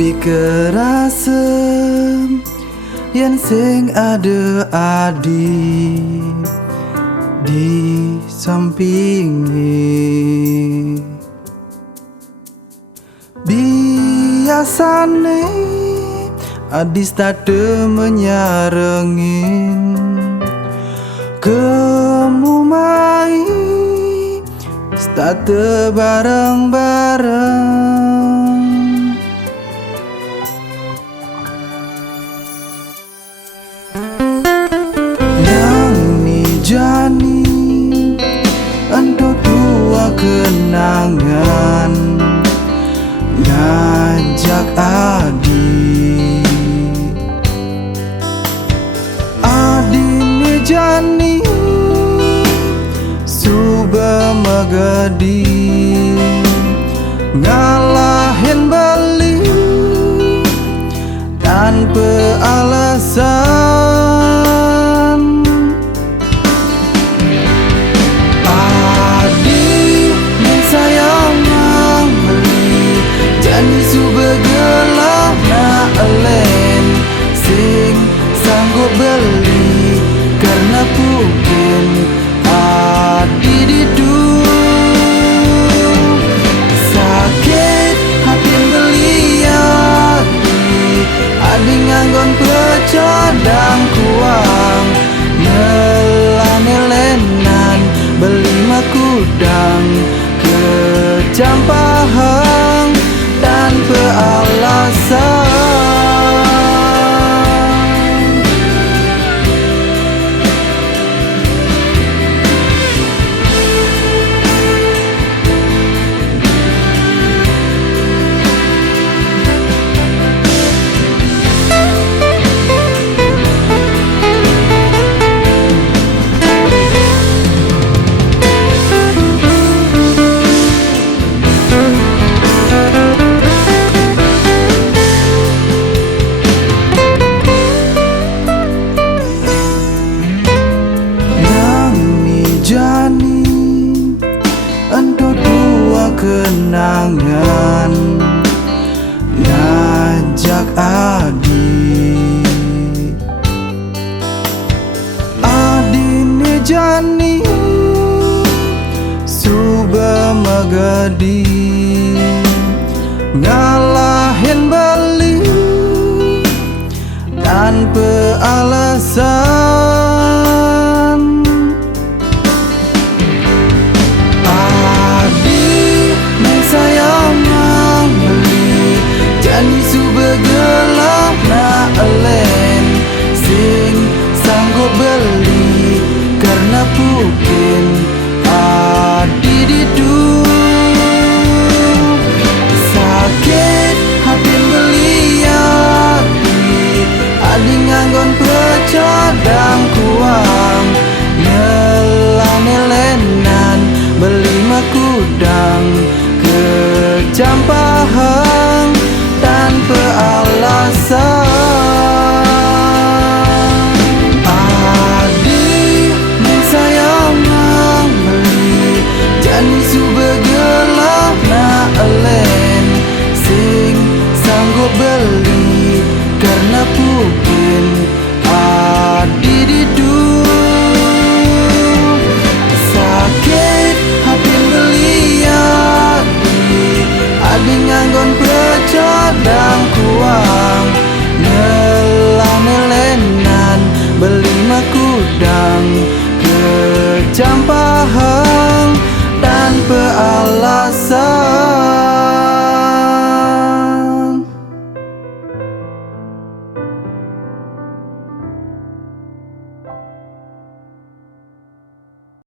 Tapi kerasem yen sing ada adi di sampingi. Biasane adis tade menyarengin kemumai state bareng-bareng. Jani ento dua kenangan ngajak adi ni Jani suba magadi ngalahin bali tanpa alasan. Jani subegelah na elen sing sanggup beli karena mungkin adi didu sakit hati beli adi nganggon pecadang kuang ngelane-lenan beli makudang kecampahang tanpa alasan. Ento dua kenangan ngajak adi ni Jani suba magadi ngalahin bali tanpa alasan. Jani subegelah na elen sing sanggup beli karena mungkin